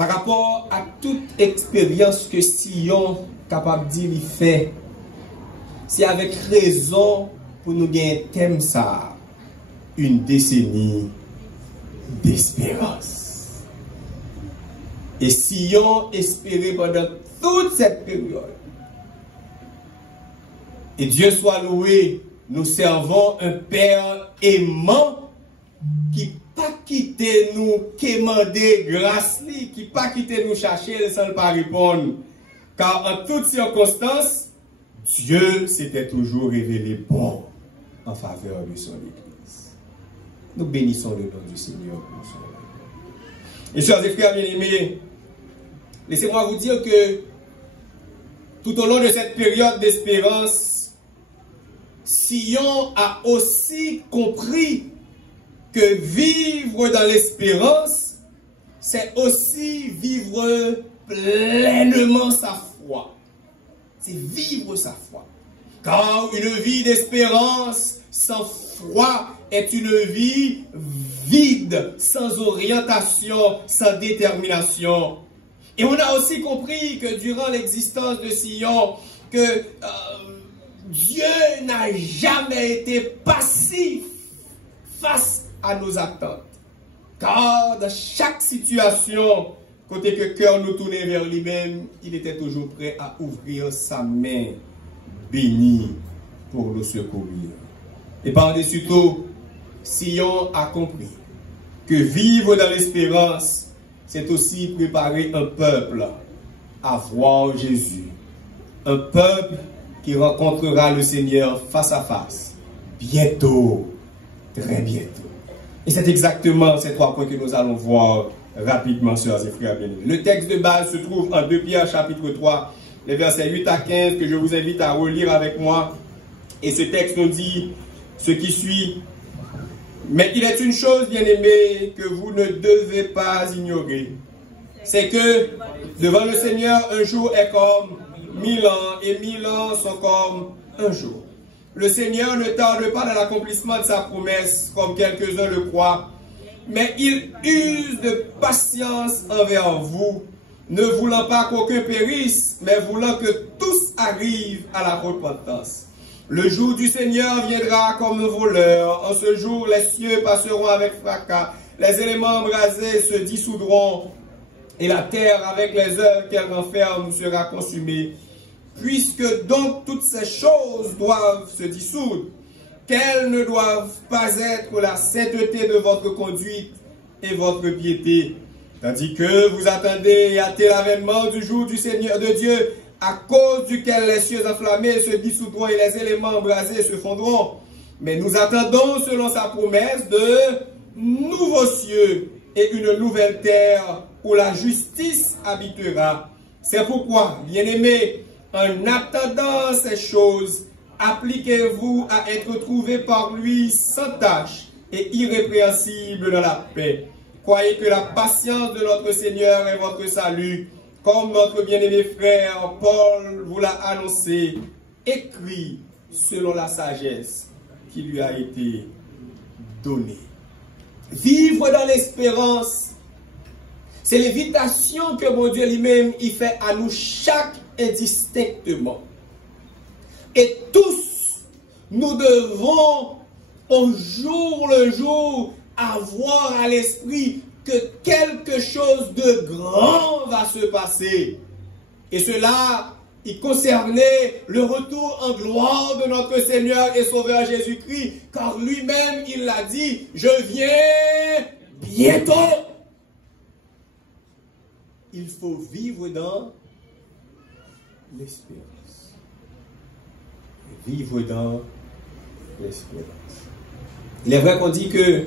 par rapport à toute expérience que Sion capable de dire, il fait, c'est avec raison pour nous gagner thème ça, une décennie d'espérance. Et Sion espérait pendant toute cette période. Et Dieu soit loué, nous servons un Père aimant qui pas quitter nous quémander grâce li, qui pas quitter nous chercher sans ne pas répondre. Car en toutes circonstances, Dieu s'était toujours révélé bon en faveur de son Église. Nous bénissons le nom du Seigneur pour cela. Et chers frères bien-aimés, laissez-moi vous dire que tout au long de cette période d'espérance, Sion a aussi compris que vivre dans l'espérance, c'est aussi vivre pleinement sa foi. C'est vivre sa foi. Car une vie d'espérance sans foi est une vie vide, sans orientation, sans détermination. Et on a aussi compris que durant l'existence de Sion, que Dieu n'a jamais été passif face à nos attentes. Car dans chaque situation, côté que cœur nous tournait vers lui-même, il était toujours prêt à ouvrir sa main bénie pour nous secourir. Et par-dessus tout, Sion a compris que vivre dans l'espérance, c'est aussi préparer un peuple à voir Jésus. Un peuple qui rencontrera le Seigneur face à face. Bientôt, très bientôt. Et c'est exactement ces trois points que nous allons voir rapidement, sœurs et frères bien-aimés. Le texte de base se trouve en 2 Pierre chapitre 3, les versets 8 à 15, que je vous invite à relire avec moi. Et ce texte nous dit ce qui suit. Mais il est une chose, bien-aimés, que vous ne devez pas ignorer. C'est que devant le Seigneur, un jour est comme 1000 ans, et 1000 ans sont comme un jour. Le Seigneur ne tarde pas dans l'accomplissement de sa promesse, comme quelques-uns le croient, mais il use de patience envers vous, ne voulant pas qu'aucun périsse, mais voulant que tous arrivent à la repentance. Le jour du Seigneur viendra comme un voleur. En ce jour, les cieux passeront avec fracas, les éléments embrasés se dissoudront, et la terre, avec les œuvres qu'elle renferme, sera consumée. Puisque donc toutes ces choses doivent se dissoudre, qu'elles ne doivent pas être la sainteté de votre conduite et votre piété, tandis que vous attendez et hâtez l'avènement du jour du Seigneur de Dieu, à cause duquel les cieux enflammés se dissoudront et les éléments embrasés se fondront. Mais nous attendons, selon sa promesse, de nouveaux cieux et une nouvelle terre où la justice habitera. C'est pourquoi, bien-aimés, en attendant ces choses, appliquez-vous à être trouvés par lui sans tache et irrépréhensible dans la paix. Croyez que la patience de notre Seigneur est votre salut, comme notre bien-aimé frère Paul vous l'a annoncé, écrit selon la sagesse qui lui a été donnée. Vivre dans l'espérance, c'est l'invitation que mon Dieu lui-même y fait à nous chaque indistinctement. Et tous, nous devons au jour le jour avoir à l'esprit que quelque chose de grand va se passer. Et cela, il concernait le retour en gloire de notre Seigneur et Sauveur Jésus-Christ, car lui-même, il l'a dit, je viens bientôt. Il faut vivre dans l'espérance. Vivre dans l'espérance. Il est vrai qu'on dit que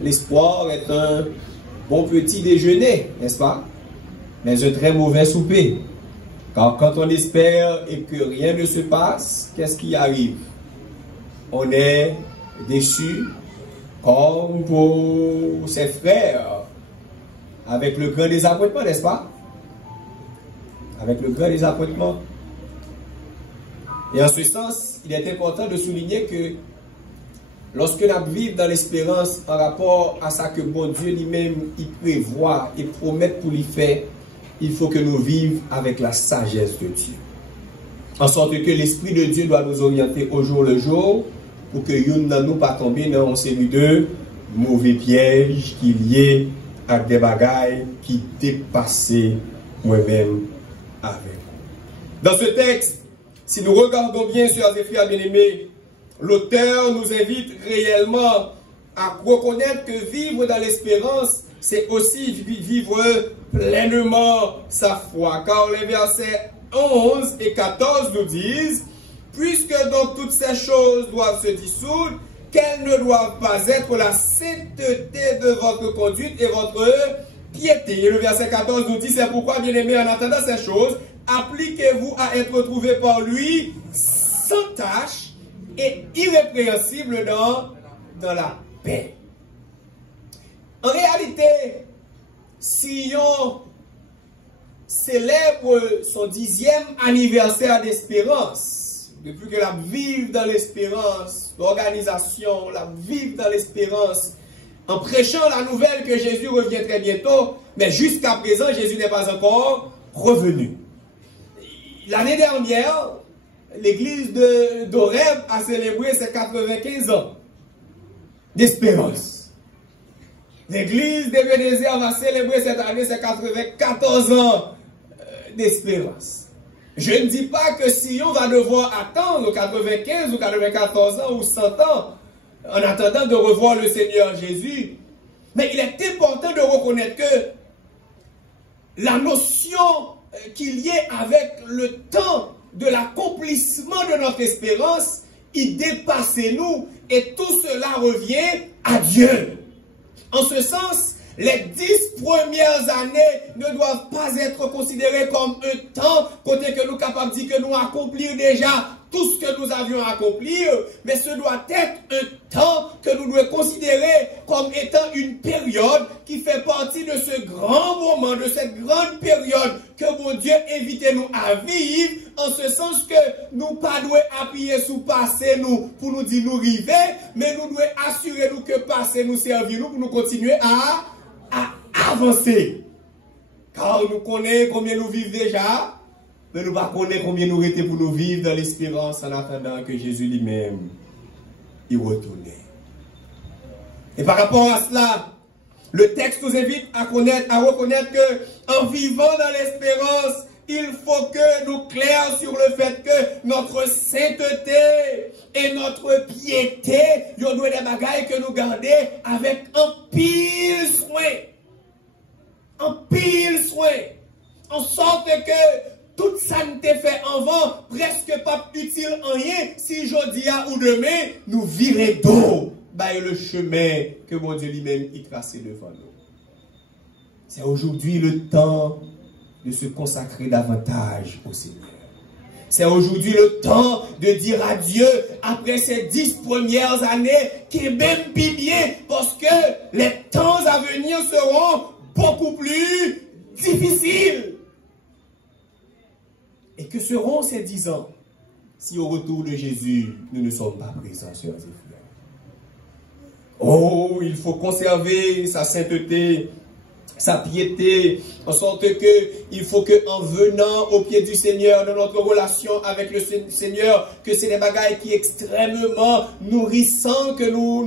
l'espoir est un bon petit déjeuner, n'est-ce pas? Mais un très mauvais souper. Car quand on espère et que rien ne se passe, qu'est-ce qui arrive? On est déçu, comme pour ses frères, avec le grand désappointement, n'est-ce pas? Avec le grand désappointement. Et en ce sens, il est important de souligner que lorsque nous vivons dans l'espérance en rapport à ça que bon Dieu lui-même il prévoit et promet pour lui faire, il faut que nous vivions avec la sagesse de Dieu. En sorte que l'Esprit de Dieu doit nous orienter au jour le jour pour que nous ne pas tomber dans une série de mauvais pièges qui liés à des bagailles qui dépassent moi-même avec. Dans ce texte, si nous regardons bien sur les frères bien-aimés, l'auteur nous invite réellement à reconnaître que vivre dans l'espérance, c'est aussi vivre pleinement sa foi. Car les versets 11 et 14 nous disent, puisque donc toutes ces choses doivent se dissoudre, qu'elles ne doivent pas être la sainteté de votre conduite et votre piété. Et le verset 14 nous dit, c'est pourquoi, bien-aimés, en attendant ces choses, appliquez-vous à être trouvés par lui sans tache et irrépréhensible dans la paix. En réalité, si on célèbre son 10e anniversaire d'espérance, depuis que la vive dans l'espérance, l'organisation, la vive dans l'espérance, en prêchant la nouvelle que Jésus revient très bientôt, mais jusqu'à présent, Jésus n'est pas encore revenu. L'année dernière, l'église d'Oreb a célébré ses 95 ans d'espérance. L'église de Bénézère va célébrer cette année ses 94 ans d'espérance. Je ne dis pas que Sion va devoir attendre 95 ou 94 ans ou 100 ans en attendant de revoir le Seigneur Jésus. Mais il est important de reconnaître que la notion qu'il y ait avec le temps de l'accomplissement de notre espérance, il dépasse nous et tout cela revient à Dieu. En ce sens, les 10 premières années ne doivent pas être considérées comme un temps côté que nous sommes capables de dire que nous accomplir déjà tout ce que nous avions à accomplir, mais ce doit être un temps que nous devons considérer comme étant une période qui fait partie de ce grand moment, de cette grande période que mon Dieu invite nous à vivre, en ce sens que nous pas devons appuyer sur passé nous pour nous dire nous river, mais nous devons assurer nous que passé nous servir nous pour nous continuer à avancer. Car nous connaissons combien nous vivons déjà, mais nous ne connaissons pas combien nous étions pour nous vivre dans l'espérance en attendant que Jésus lui-même y retourne. Et par rapport à cela, le texte nous invite à reconnaître que en vivant dans l'espérance, il faut que nous clairs sur le fait que notre sainteté et notre piété, il y a des bagailles que nous gardons avec un pile soin. Un pile soin. En sorte que tout ça ne t'est fait avant, presque pas utile en rien, si aujourd'hui ou demain, nous virer d'eau, le chemin que mon Dieu lui-même y tracé devant nous. C'est aujourd'hui le temps de se consacrer davantage au Seigneur. C'est aujourd'hui le temps de dire adieu après ces 10 premières années qui est même bien parce que les temps à venir seront beaucoup plus difficiles. Et que seront ces 10 ans si au retour de Jésus, nous ne sommes pas présents, sœurs et frères? Oh, il faut conserver sa sainteté, sa piété, en sorte que il faut que en venant au pied du Seigneur, dans notre relation avec le Seigneur, que c'est des bagailles qui sont extrêmement nourrissants que nous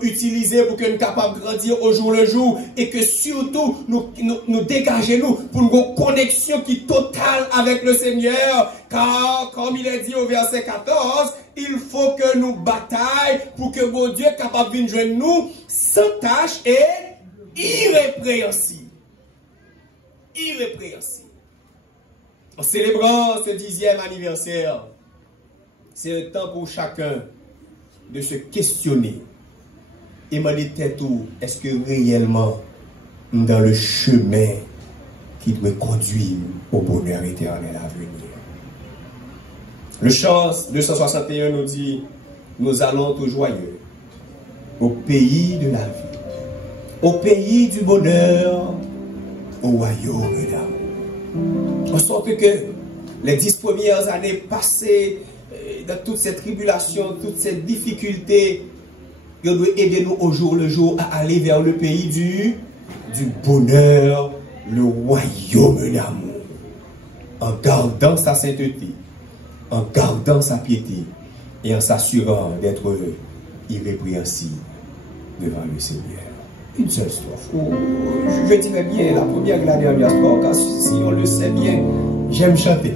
utilisons pour que nous soyons capables de grandir au jour le jour et que surtout nous dégageons pour une connexion qui est totale avec le Seigneur, car comme il est dit au verset 14, il faut que nous bataillons pour que mon Dieu est capable de joindre nous sans tâche et irrépréhensible. Irrépréhensible. En célébrant ce 10e anniversaire, c'est un temps pour chacun de se questionner et demander tête où est-ce que réellement dans le chemin qui doit conduire au bonheur éternel à venir. Le chant 261 nous dit, nous allons tout joyeux au pays de la vie, au pays du bonheur, au royaume d'âme. En sorte que les 10 premières années passées dans toutes ces tribulations, toutes ces difficultés, il doit aider nous au jour le jour à aller vers le pays du bonheur, le royaume d'amour, en gardant sa sainteté, en gardant sa piété et en s'assurant d'être irrépréhensible devant le Seigneur. Une seule strophe. Oh, je dirais bien la première et la dernière strophe, car si on le sait bien, j'aime chanter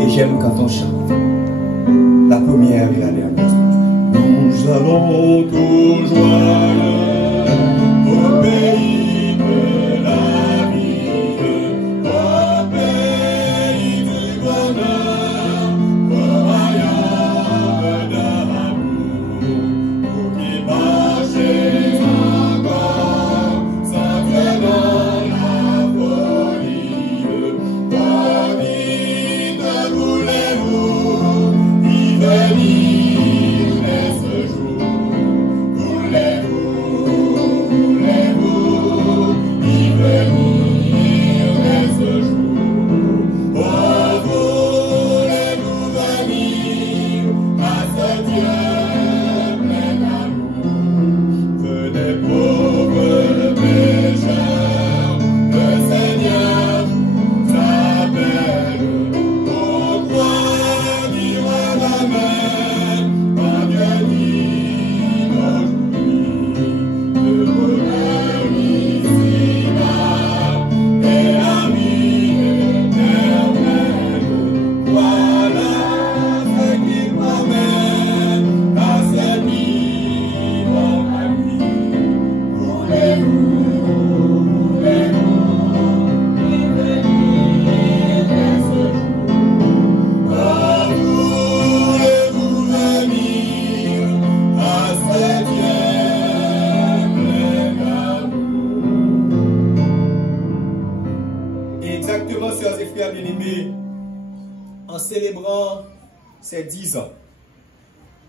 et j'aime quand on chante. La première et la dernière strophe. Nous allons tous joyeux au pays de la vie, au pays du bonheur, au royaume d'amour, pour qui marchez encore, sans Dieu dans la folie. Oh, vite voulez-vous y venir? En célébrant ces 10 ans,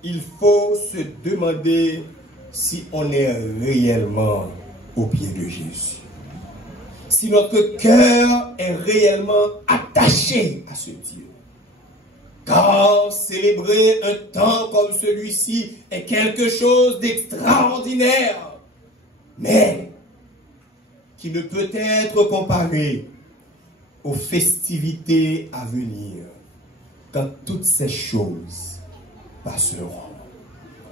il faut se demander si on est réellement au pied de Jésus. Si notre cœur est réellement attaché à ce Dieu. Car célébrer un temps comme celui-ci est quelque chose d'extraordinaire, mais qui ne peut être comparé aux festivités à venir, quand toutes ces choses passeront.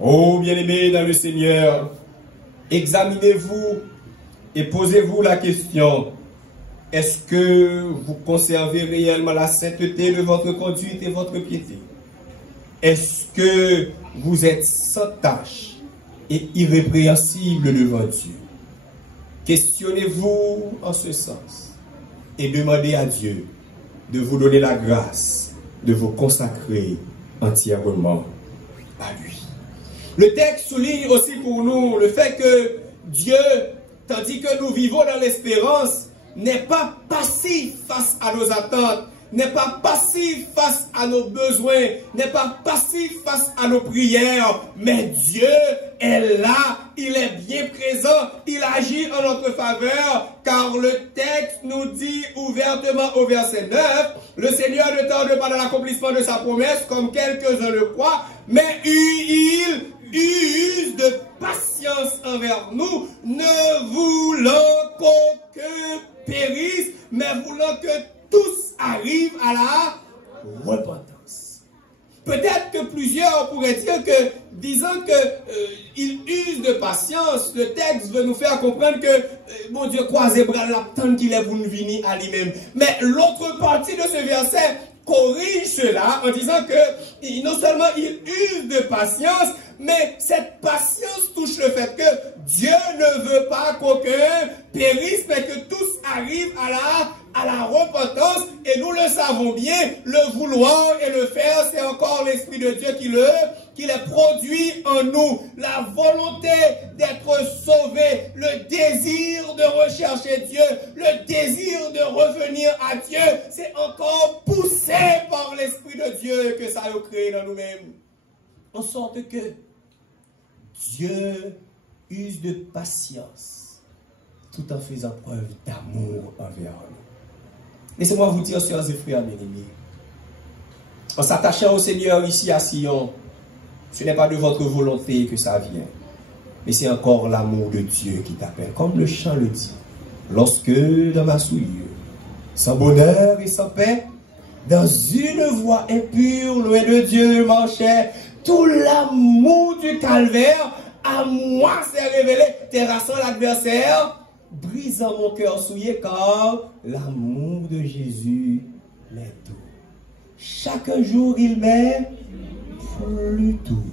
Oh, bien-aimés dans le Seigneur, examinez-vous et posez-vous la question, est-ce que vous conservez réellement la sainteté de votre conduite et votre piété? Est-ce que vous êtes sans tache et irrépréhensible devant Dieu? Questionnez-vous en ce sens et demandez à Dieu de vous donner la grâce de vous consacrer entièrement à lui. Le texte souligne aussi pour nous le fait que Dieu, tandis que nous vivons dans l'espérance, n'est pas passif face à nos attentes, n'est pas passif face à nos besoins, n'est pas passif face à nos prières, mais Dieu est là, il est bien présent, il agit en notre faveur, car le texte nous dit ouvertement au verset 9, le Seigneur ne tarde pas dans l'accomplissement de sa promesse, comme quelques-uns le croient, mais il use de patience envers nous, ne voulant qu'aucun périsse, mais voulant que tous arrivent à la repentance. Peut-être que plusieurs pourraient dire que, disant qu'il use de patience, le texte veut nous faire comprendre que, mon Dieu, croisez bras l'attente qu'il est venu venir à lui-même. Mais l'autre partie de ce verset corrige cela en disant que non seulement il use de patience, mais cette patience touche le fait que Dieu ne veut pas qu'aucun périsse, mais que tous arrivent à la repentance. Et nous le savons bien, le vouloir et le faire, c'est encore l'Esprit de Dieu qui les produit en nous. La volonté d'être sauvé, le désir de rechercher Dieu, le désir de revenir à Dieu, c'est encore poussé par l'Esprit de Dieu que ça a créé dans nous-mêmes. En sorte que Dieu use de patience tout en faisant preuve d'amour envers nous. Laissez-moi vous dire, sœurs et frères bien-aimés, en s'attachant au Seigneur ici à Sion, ce n'est pas de votre volonté que ça vient. mais c'est encore l'amour de Dieu qui t'appelle, comme le chant le dit. Lorsque dans ma souillure, sans bonheur et sans paix, dans une voie impure, loin de Dieu, marchait, tout l'amour du calvaire, à moi s'est révélé, terrassant l'adversaire, brisant mon cœur souillé, car l'amour de Jésus m'est doux. Chaque jour, il m'est plus doux.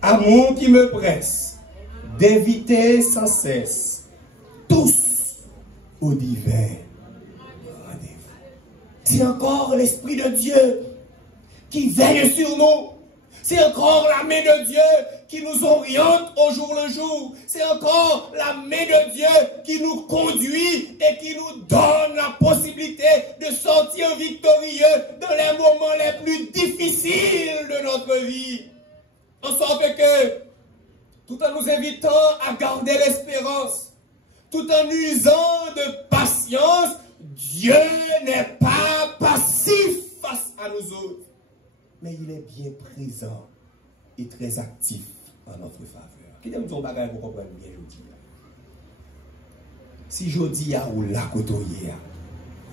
Amour qui me presse, d'inviter sans cesse, tous au divin rendez-vous. C'est encore l'Esprit de Dieu qui veille sur nous. C'est encore la main de Dieu qui nous oriente au jour le jour. C'est encore la main de Dieu qui nous conduit et qui nous donne la possibilité de sortir victorieux dans les moments les plus difficiles de notre vie. En sorte que, tout en nous invitant à garder l'espérance, tout en usant de patience, Dieu n'est pas passif face à nous autres, mais il est bien présent et très actif en notre faveur. Qui aime dire bagage pour comprendre bien aujourd'hui? Si je dis à ou la côtoyer,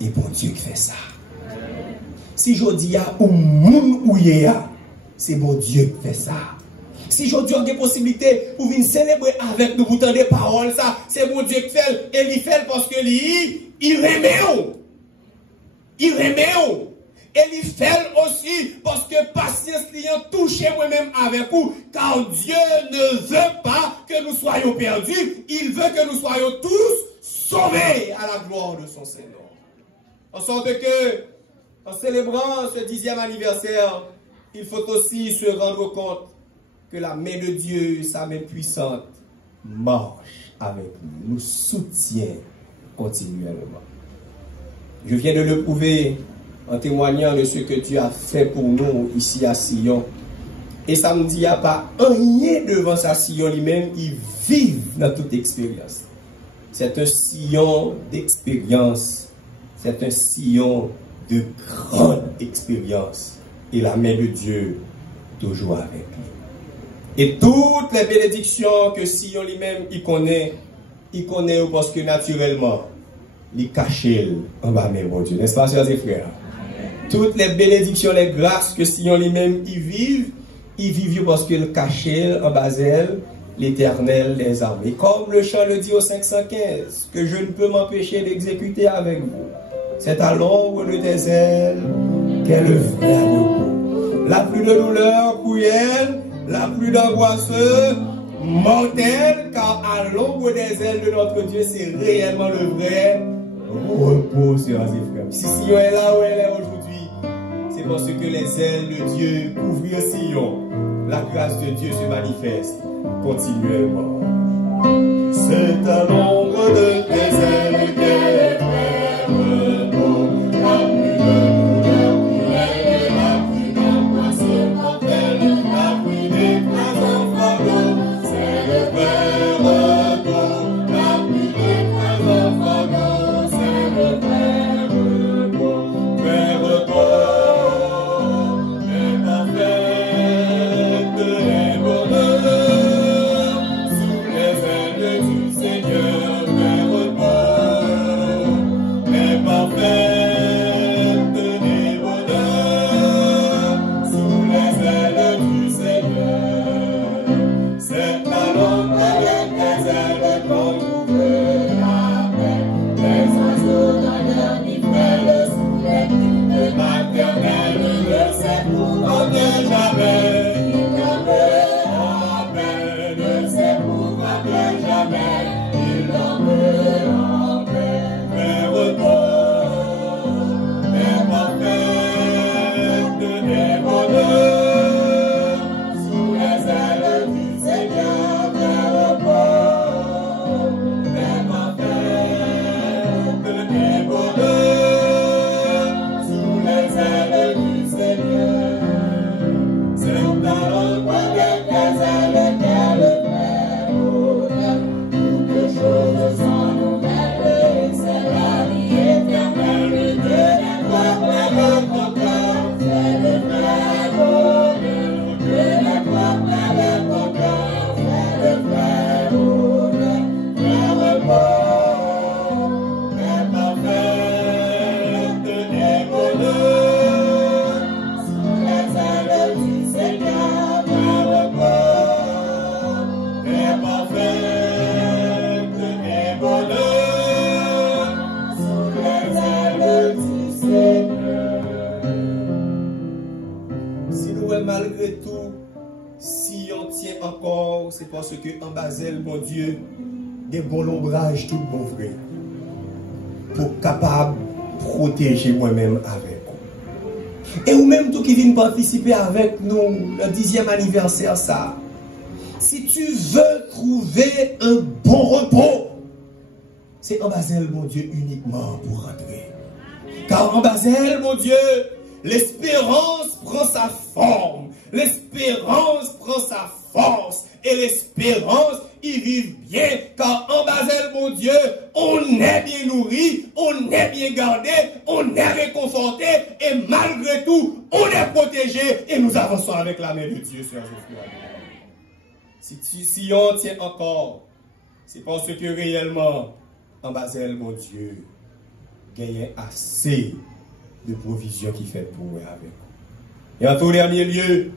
et bon Dieu qui fait ça. Si je dis à ou moun ou c'est bon Dieu qui fait ça. Si je dis à des possibilités pour venir célébrer avec nous, pour entendre des paroles, ça, c'est bon Dieu qui fait. Et il fait parce que il remet. Il remet. Et il fait aussi parce que patience client touche moi-même avec vous, car Dieu ne veut pas que nous soyons perdus, il veut que nous soyons tous sauvés à la gloire de son Seigneur. En sorte que, en célébrant ce 10e anniversaire, il faut aussi se rendre compte que la main de Dieu, sa main puissante, marche avec nous, nous soutient continuellement. Je viens de le prouver en témoignant de ce que Dieu a fait pour nous ici à Sion. Et samedi, il n'y a pas rien devant sa Sion lui-même, il vit dans toute expérience. C'est un Sion d'expérience, c'est un Sion de grande expérience. Et la main de Dieu toujours avec lui. Et toutes les bénédictions que Sion lui-même il connaît parce que naturellement, il cache en bas de mon Dieu. N'est-ce pas, chers et frères? Toutes les bénédictions, les grâces que Sion lui-même ils vivent parce qu'il cache en bas d'elle l'Éternel des armées. Comme le chant le dit au 515, que je ne peux m'empêcher d'exécuter avec vous. C'est à l'ombre de tes ailes qu'est le vrai repos. La plus de douleur cruelle, la plus d'angoisseuse, mortelle, car à l'ombre des ailes de notre Dieu, c'est réellement le vrai repos, sur ses frères. Si Sion est là où elle est aujourd'hui, c'est parce que les ailes de Dieu couvrent Sion. La grâce de Dieu se manifeste continuellement. C'est à l'ombre de tes ailes qu'est le vrai repos. La plus de douleur, la plus d'angoisse mortelle, la plus d'écrasant fardeau, c'est le vrai repos. La plus d'écrasant fardeau, c'est le vrai repos. Vrai repos, mais parfait et bonheur, sous les ailes du Seigneur, vrai repos. c'est parce que en Basel, mon Dieu, des bons ombrages tout bon frère. Pour capable protéger moi-même avec vous. Et ou même tout qui vient participer avec nous, le 10e anniversaire, ça. Si tu veux trouver un bon repos, c'est en Basel, mon Dieu, uniquement pour rentrer. Car en Basel, mon Dieu, l'espérance prend sa forme, l'espérance prend sa force, et l'espérance y vit bien, car en Basel, mon Dieu, on est bien nourri, on est bien gardé, on est réconforté, et malgré tout, on est protégé, et nous avançons avec la main de Dieu, Seigneur Jésus. Si on tient encore, c'est parce que réellement, en Basel, mon Dieu, gagne assez de provisions qui fait pour moi avec vous. Et en tout dernier lieu,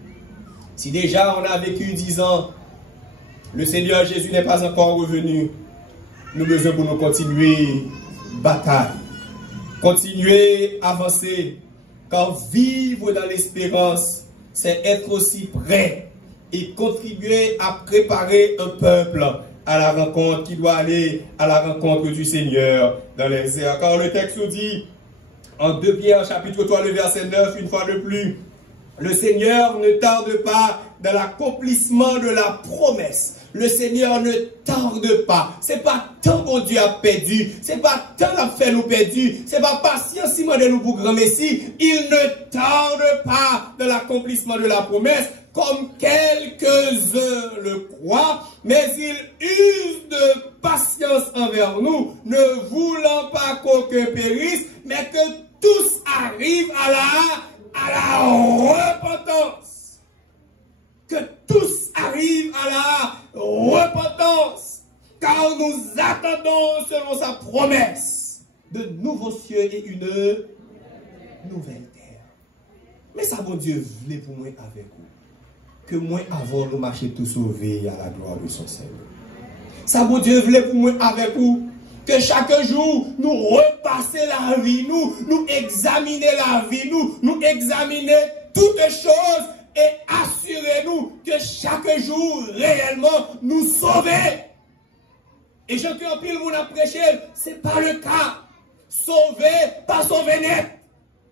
si déjà on a vécu 10 ans, le Seigneur Jésus n'est pas encore revenu, nous besoin pour nous continuer bataille, continuer avancer, car vivre dans l'espérance, c'est être aussi prêt et contribuer à préparer un peuple à la rencontre qui doit aller à la rencontre du Seigneur dans les airs. Car le texte nous dit, en 2 Pierre chapitre 3, le verset 9, une fois de plus, le Seigneur ne tarde pas dans l'accomplissement de la promesse. Le Seigneur ne tarde pas. C'est pas tant que Dieu a perdu. C'est pas tant qu'il a fait nous perdus. C'est pas patient si de nous pour grand Messie. Il ne tarde pas dans l'accomplissement de la promesse, comme quelques-uns le croient, mais il use de patience envers nous, ne voulant pas qu'aucun périsse, mais que tous arrivent à la repentance. Que tous arrivent à la repentance, car nous attendons selon sa promesse de nouveaux cieux et une nouvelle terre. Mais ça, mon Dieu, voulait pour moi avec vous, que moi avant nous marcher tout sauvé à la gloire de son Seigneur. Ça, mon Dieu, voulait pour moi avec vous, que chaque jour, nous repasser la vie, nous examiner la vie, nous examiner toutes choses, et assurez-nous que chaque jour, réellement, nous sauver. Et je en pile, vous l'avez prêché, ce n'est pas le cas. Sauver, pas sauver net.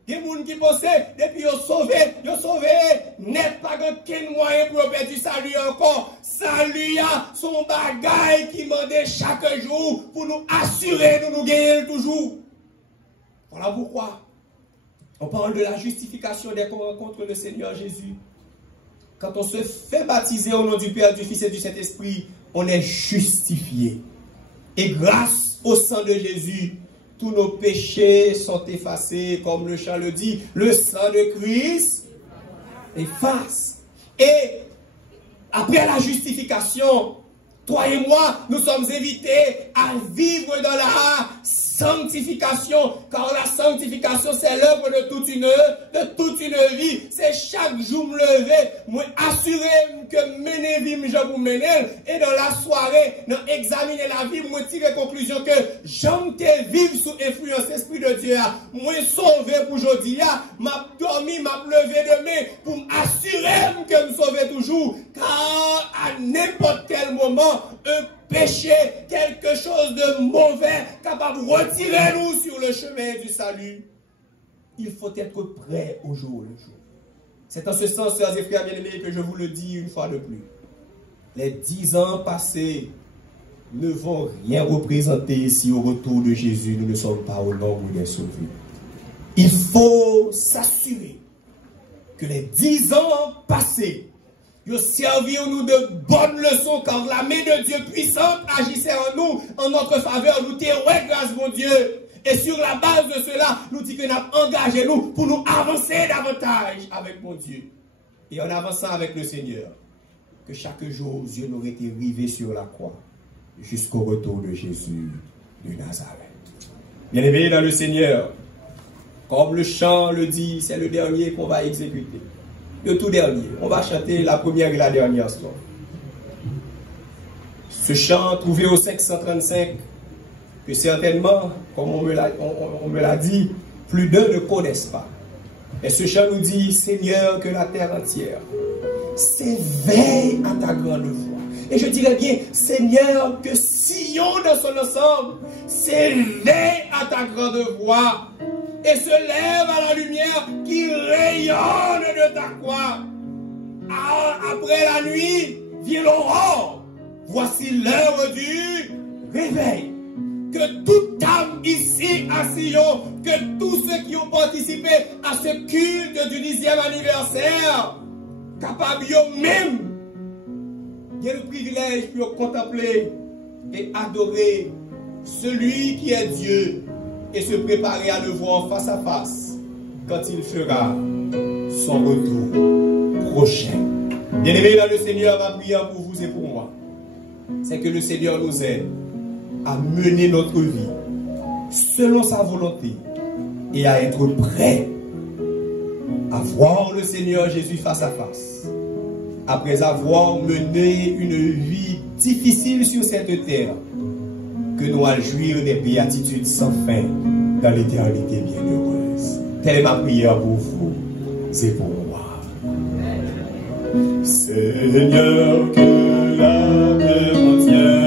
Il y a des gens qui pensent, depuis qu'ils sont sauvés, net, pas aucun moyen pour perdre du salut encore. Salut, son bagaille qui demande chaque jour pour nous assurer, nous gagner toujours. Voilà pourquoi on parle de la justification des rencontres le Seigneur Jésus. Quand on se fait baptiser au nom du Père, du Fils et du Saint-Esprit, on est justifié. Et grâce au sang de Jésus, tous nos péchés sont effacés, comme le chant le dit. Le sang de Christ efface. Et après la justification, toi et moi, nous sommes invités à vivre dans la sanctification, car la sanctification c'est l'œuvre de toute une vie. C'est chaque jour me lever, moi assurer que mener vie je vous mener, et dans la soirée, dans examiner la vie, moi tirer conclusion que j'aime vivre sous influence esprit de Dieu, moi sauvé pour aujourd'hui, m'a dormi, m'a levé demain pour m'assurer que me sauver toujours, car à n'importe quel moment un péché, quelque chose de mauvais, capable de retirer nous sur le chemin du salut. Il faut être prêt au jour le jour. C'est en ce sens, sœurs et frères bien-aimés, que je vous le dis une fois de plus. Les 10 ans passés ne vont rien représenter si au retour de Jésus, nous ne sommes pas au nombre des sauvés. Il faut s'assurer que les 10 ans passés ils servirent nous de bonnes leçons, car la main de Dieu puissante agissait en nous, en notre faveur. Nous t'ayons grâce, mon Dieu. Et sur la base de cela, nous disons que nous avons engagé nous pour nous avancer davantage avec mon Dieu. Et en avançant avec le Seigneur, que chaque jour, Dieu nous été rivé sur la croix, jusqu'au retour de Jésus de Nazareth. Bien-aimés dans le Seigneur, comme le chant le dit, c'est le dernier qu'on va exécuter. Le tout dernier. On va chanter la première et la dernière strophe. Ce chant trouvé au 535, que certainement, comme on me l'a dit, plus d'un ne connaissent pas. Et ce chant nous dit, Seigneur, que la terre entière s'éveille à ta grande voix. Et je dirais bien, Seigneur, que Sion dans son ensemble s'éveille à ta grande voix et se lève à la lumière qui rayonne de ta croix. Après la nuit, vient l'aurore. Voici l'heure du réveil. Que toute âme ici à Sion, que tous ceux qui ont participé à ce culte du 10e anniversaire, capables eux-mêmes, aient le privilège de contempler et adorer celui qui est Dieu et se préparer à le voir face à face quand il fera son retour prochain. Bien-aimés dans le Seigneur, ma prière pour vous et pour moi, c'est que le Seigneur nous aide à mener notre vie selon sa volonté et à être prêt à voir le Seigneur Jésus face à face. Après avoir mené une vie difficile sur cette terre, que nous allons jouir des béatitudes sans fin dans l'éternité bienheureuse. Telle est ma prière pour vous, c'est pour moi. Seigneur, que la terre entière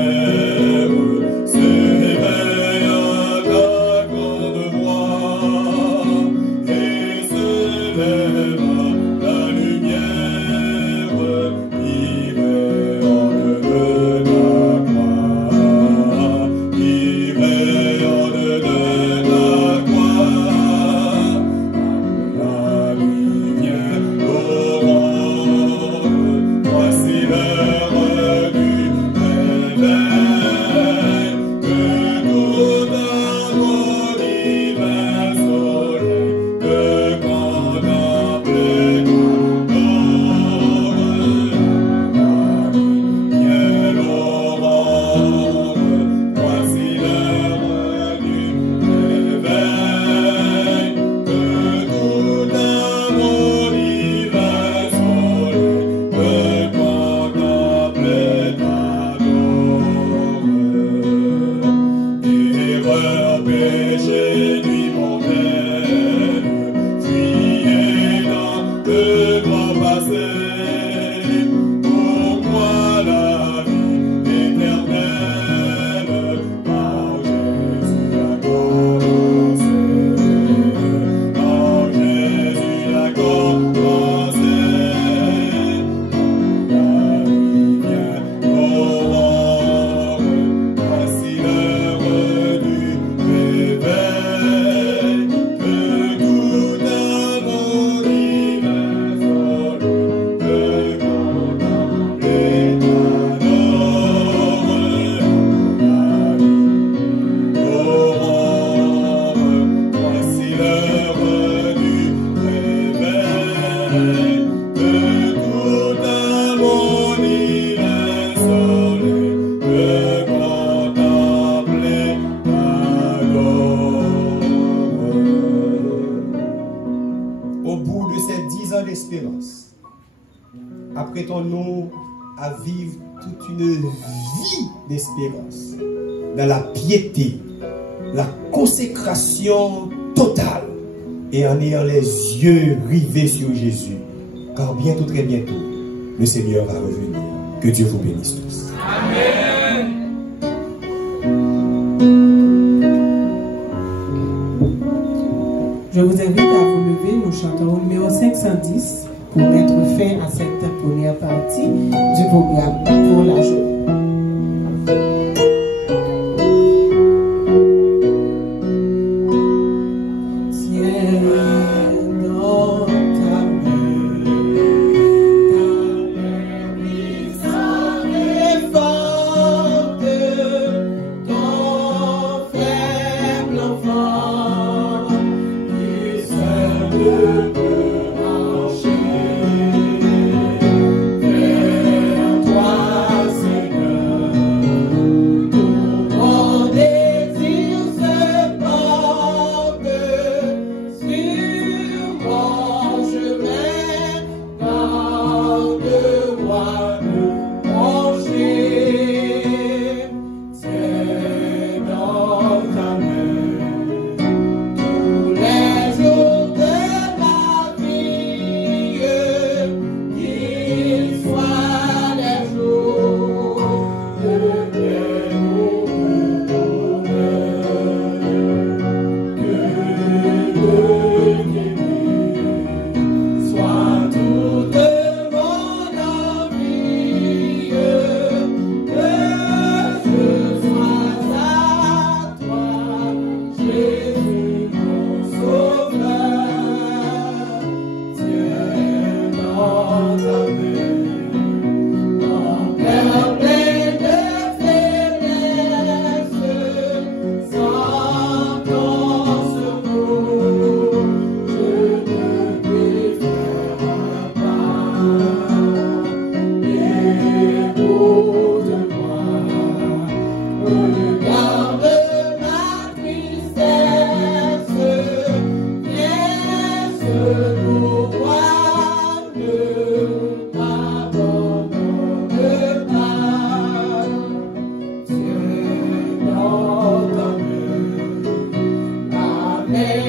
Apprêtons-nous à vivre toute une vie d'espérance dans la piété, la consécration totale et en ayant les yeux rivés sur Jésus. Car bientôt, très bientôt, le Seigneur va revenir. Que Dieu vous bénisse tous. Amen. Je vous invite à vous lever. Nous chantons au numéro 510 pour mettre fin à cette première partie du programme pour la journée. Tous les jours de ma Amen.